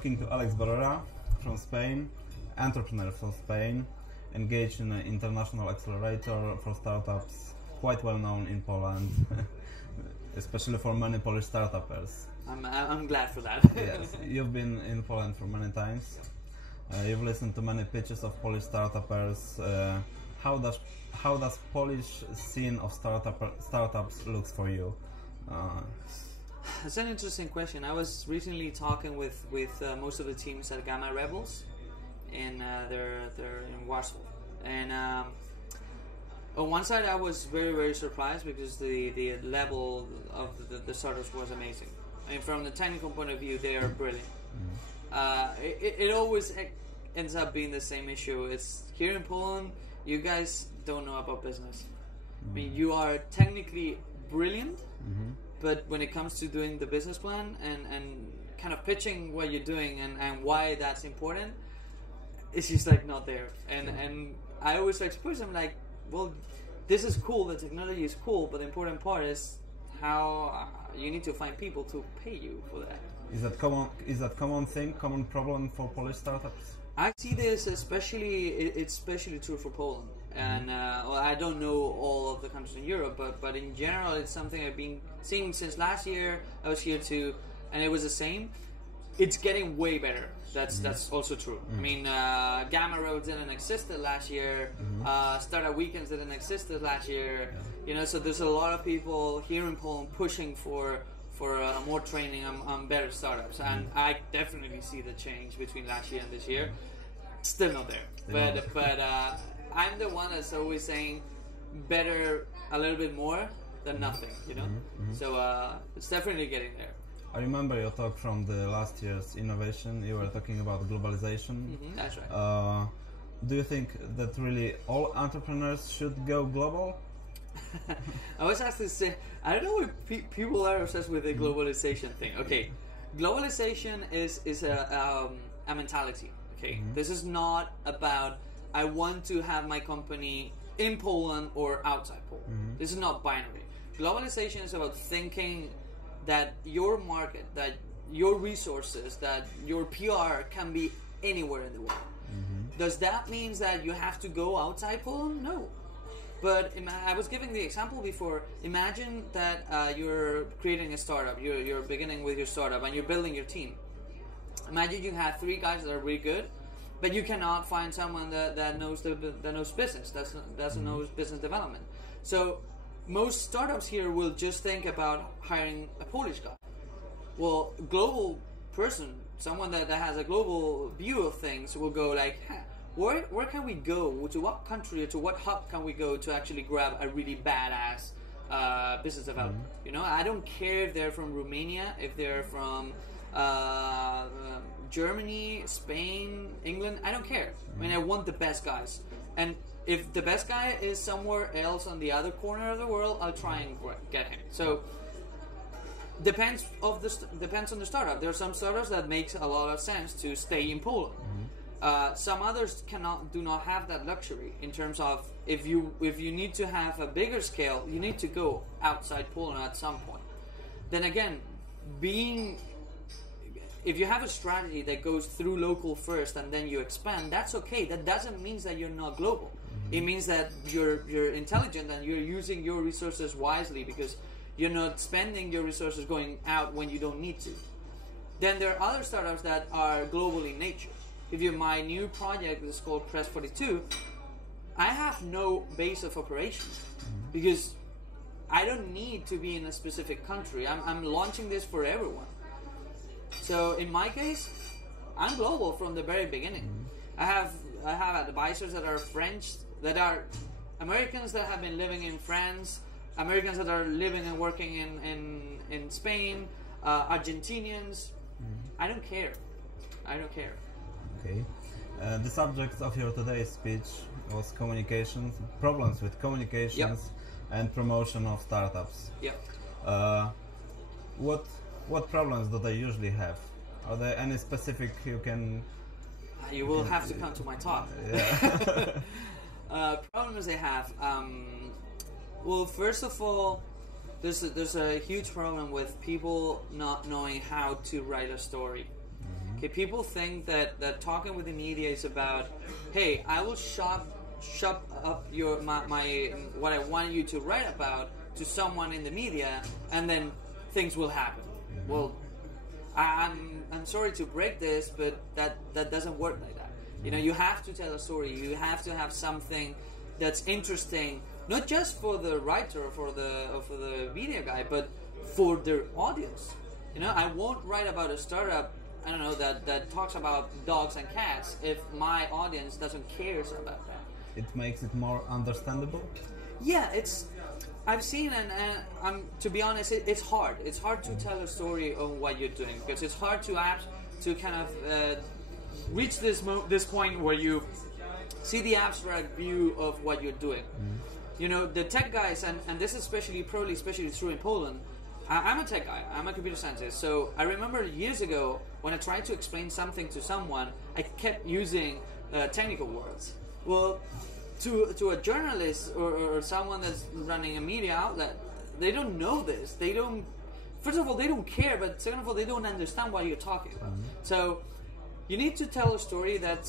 talking to Alex Barrera from Spain, entrepreneur from Spain, engaged in an international accelerator for startups, quite well known in Poland, especially for many Polish startuppers. I'm glad for that. Yes, you've been in Poland for many times. You've listened to many pitches of Polish startuppers. How does Polish scene of startups looks for you? It's an interesting question. I was recently talking with most of the teams at Gamma Rebels, and they're in Warsaw. And on one side, I was very surprised because the level of the startups was amazing. I mean, from the technical point of view, they are brilliant. It always ends up being the same issue. It's here in Poland, you guys don't know about business. I mean, you are technically brilliant, but when it comes to doing the business plan and kind of pitching what you're doing and why that's important, it's just like not there. And I always try to push them like, well, this is cool, the technology is cool, but the important part is how you need to find people to pay you for that. Is that common? Is that common problem for Polish startups? I see this it's especially true for Poland, and well, I don't know all of the countries in Europe, but in general, it's something I've been seeing since last year. I was here too, and it was the same. It's getting way better. That's also true. I mean, Gamma Road didn't exist last year. Startup Weekends didn't exist last year. You know, so there's a lot of people here in Poland pushing for more training on better startups, and I definitely see the change between last year and this year. Still not there, but I'm the one that's always saying better a little bit more than nothing, you know. So it's definitely getting there. I remember your talk from the last year's e-nnovation. You were talking about globalization. That's right. Do you think that really all entrepreneurs should go global? I was asked to say, I don't know if people are obsessed with the globalization thing. Okay, globalization is a mentality. Okay, this is not about I want to have my company in Poland or outside Poland. This is not binary. Globalization is about thinking that your market, that your resources, that your PR can be anywhere in the world. Does that mean that you have to go outside Poland? No. But I was giving the example before. Imagine that you're creating a startup. You're beginning with your startup and you're building your team. Imagine you have 3 guys that are really good, but you cannot find someone that knows business, that knows business development. So most startups here will just think about hiring a Polish guy. Well, global person, someone that has a global view of things, will go like, where can we go? To what country or to what hub can we go to actually grab a really badass business developer? You know, I don't care if they're from Romania, if they're from Germany, Spain, England. I don't care. I mean, I want the best guys. And if the best guy is somewhere else on the other corner of the world, I'll try and get him. So depends on the startup. There are some startups that makes a lot of sense to stay in Poland. Some others do not have that luxury in terms of if you need to have a bigger scale, you need to go outside Poland at some point. Then again, if you have a strategy that goes through local first and then you expand, that's okay. That doesn't mean that you're not global. It means that you're intelligent and you're using your resources wisely because you're not spending your resources going out when you don't need to. Then there are other startups that are global in nature. My new project is called Press 42, I have no base of operations because I don't need to be in a specific country. I'm launching this for everyone. So in my case, I'm global from the very beginning. I have advisors that are French, that are Americans that have been living in France, Americans that are living and working in Spain, Argentinians. I don't care. Okay. The subject of your today's speech was communications, problems with communications and promotion of startups. What problems do they usually have? Are there any specific You will have to come to my talk. Problems they have. Well, first of all, there's a huge problem with people not knowing how to write a story. Okay, people think that talking with the media is about, hey, I will shove up my what I want you to write about to someone in the media, and then things will happen. Well, I'm sorry to break this, but that doesn't work like that. You know, you have to tell a story. You have to have something that's interesting, not just for the writer or for the media guy, but for their audience. You know, I won't write about a startup, I don't know, that talks about dogs and cats if my audience doesn't care about that. It makes it more understandable? Yeah, I've seen, and I'm, to be honest, it's hard. It's hard to tell a story on what you're doing, because it's hard to kind of reach this point where you see the abstract view of what you're doing. You know, the tech guys, and this is probably especially true in Poland. I'm a tech guy. I'm a computer scientist. So I remember years ago when I tried to explain something to someone, I kept using technical words. Well, to a journalist or someone that's running a media outlet, they don't know this. They don't. First of all, they don't care. But second of all, they don't understand what you're talking about. So you need to tell a story that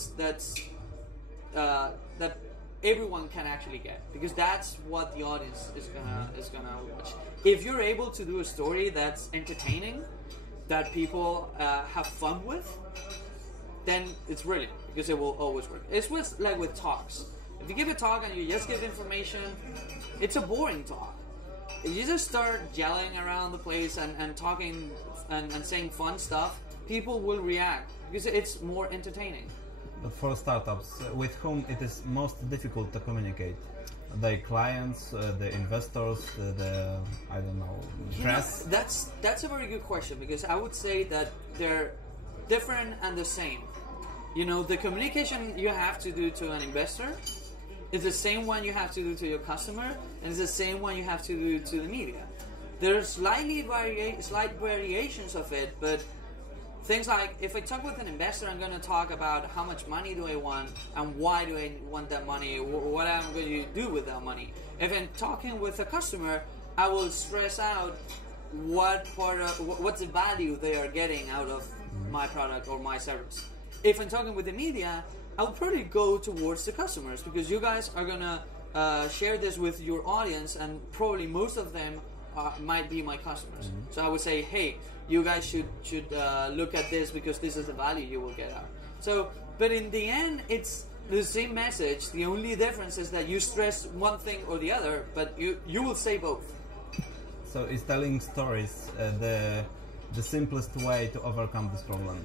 everyone can actually get, because that's what the audience is gonna watch. If you're able to do a story that's entertaining, that people have fun with, then it's brilliant, because it will always work. It's like with talks. If you give a talk and you just give information, it's a boring talk. If you just start yelling around the place and talking and saying fun stuff, people will react, because it's more entertaining. But for startups, with whom it is most difficult to communicate? The clients, the investors, the I don't know, press? That's a very good question, because I would say that they're different and the same. You know, the communication you have to do to an investor is the same one you have to do to your customer, and it's the same one you have to do to the media. There's slight variations of it, but things like, if I talk with an investor, I'm going to talk about how much money do I want and why do I want that money, what I'm going to do with that money. If I'm talking with a customer, I will stress out what's the value they are getting out of my product or my service. If I'm talking with the media, I will probably go towards the customers, because you guys are going to share this with your audience, and probably most of them might be my customers. So I would say, hey, you guys should look at this, because this is the value you will get out. So, but in the end, it's the same message. The only difference is that you stress one thing or the other, but you will say both. So is telling stories the simplest way to overcome this problem?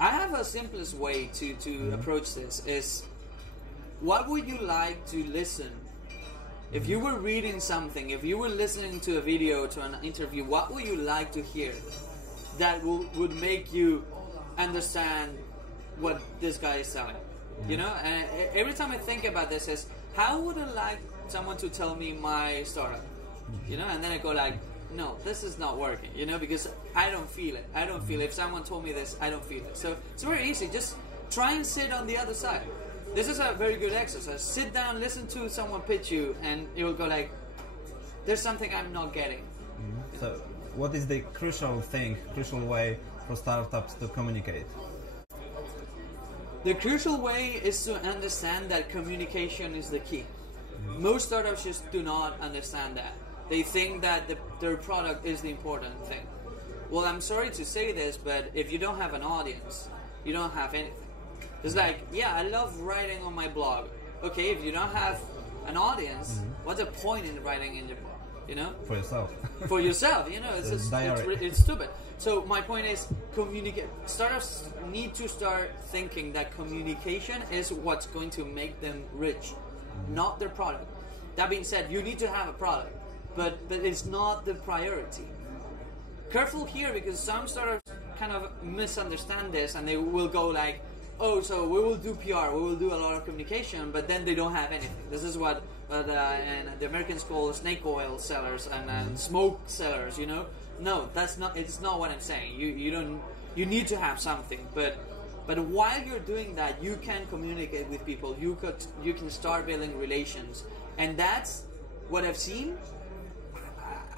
I have a simplest way to approach this is, what would you like to listen? If you were reading something, if you were listening to a video, to an interview, what would you like to hear that would make you understand what this guy is selling? You know, and every time I think about this is, how would I like someone to tell me my startup? You know, and then I go like, no, this is not working, you know, because I don't feel it. I don't feel it. If someone told me this, I don't feel it. So it's very easy. Just try and sit on the other side. This is a very good exercise. Sit down, listen to someone pitch you, and you will go like, there's something I'm not getting. So what is the crucial way for startups to communicate? The crucial way is to understand that communication is the key. Most startups just do not understand that. They think that their product is the important thing. Well, I'm sorry to say this, but if you don't have an audience, you don't have anything. It's like, yeah, I love writing on my blog. Okay, if you don't have an audience, what's the point in writing in your blog? You know? For yourself. For yourself, you know, it's stupid. So my point is, startups need to start thinking that communication is what's going to make them rich, not their product. That being said, you need to have a product, but it's not the priority. Careful here, because some startups kind of misunderstand this, and they will go like, oh, so we will do PR, we will do a lot of communication, but then they don't have anything. This is what the Americans call snake oil sellers and smoke sellers, you know? No, that's not. It's not what I'm saying. You need to have something, but while you're doing that, you can communicate with people. You can start building relations, and that's what I've seen.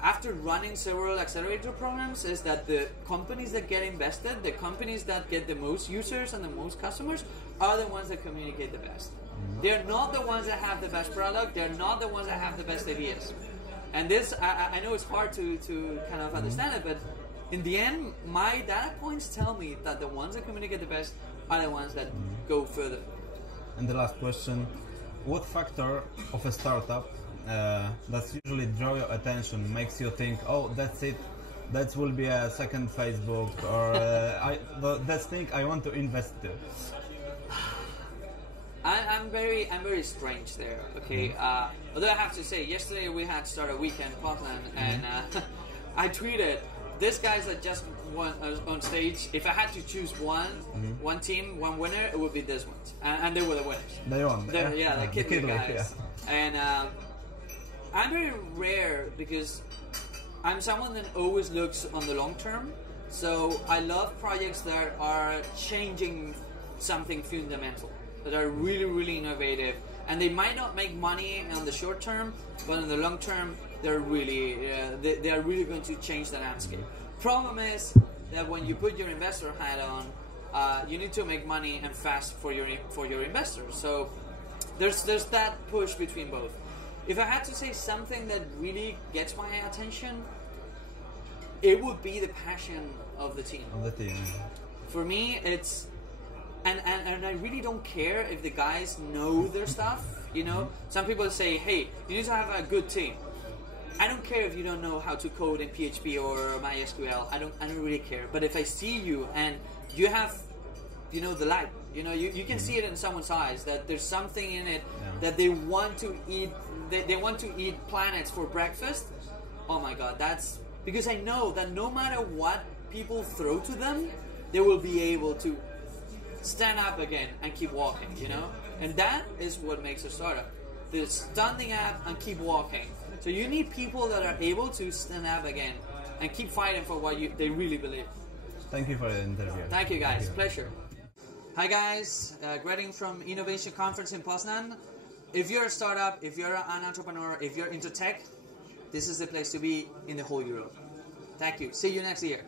after running several accelerator programs, is that the companies that get invested, the companies that get the most users and the most customers, are the ones that communicate the best. They're not the ones that have the best product. They're not the ones that have the best ideas. And this, I know it's hard to kind of understand it, but in the end, my data points tell me that the ones that communicate the best are the ones that go further. And the last question, what factor of a startup that's usually draw your attention makes you think, oh, that's it, that will be a second Facebook, or that thing I want to invest to? I'm very strange there. Okay, although I have to say, yesterday we had Startup Weekend in Poznan, and I tweeted, this guys that just won on stage, if I had to choose one team, one winner, it would be this one, and they were the winners. They won. The kid guys. Yeah. And I'm very rare because I'm someone that always looks on the long term. So I love projects that are changing something fundamental, that are really, really innovative, and they might not make money on the short term, but in the long term, they're really they are really going to change the landscape. Problem is that when you put your investor hat on, you need to make money and fast for your investors. So there's that push between both. If I had to say something that really gets my attention, it would be the passion of the team. For me, it's and I really don't care if the guys know their stuff. You know, some people say, hey, you need to have a good team. I don't care if you don't know how to code in PHP or MySQL. I don't really care. But if I see you and you have, you know, the light, you know, you can see it in someone's eyes that there's something in it that they want to eat. They want to eat planets for breakfast. Oh my God, that's because I know that no matter what people throw to them, they will be able to stand up again and keep walking. You know, and that is what makes a startup. The standing up and keep walking. So you need people that are able to stand up again and keep fighting for what they really believe. Thank you for the interview. Thank you guys, pleasure. Hi guys, greeting from Innovation Conference in Poznan. If you're a startup, if you're an entrepreneur, if you're into tech, this is the place to be in the whole Europe. Thank you. See you next year.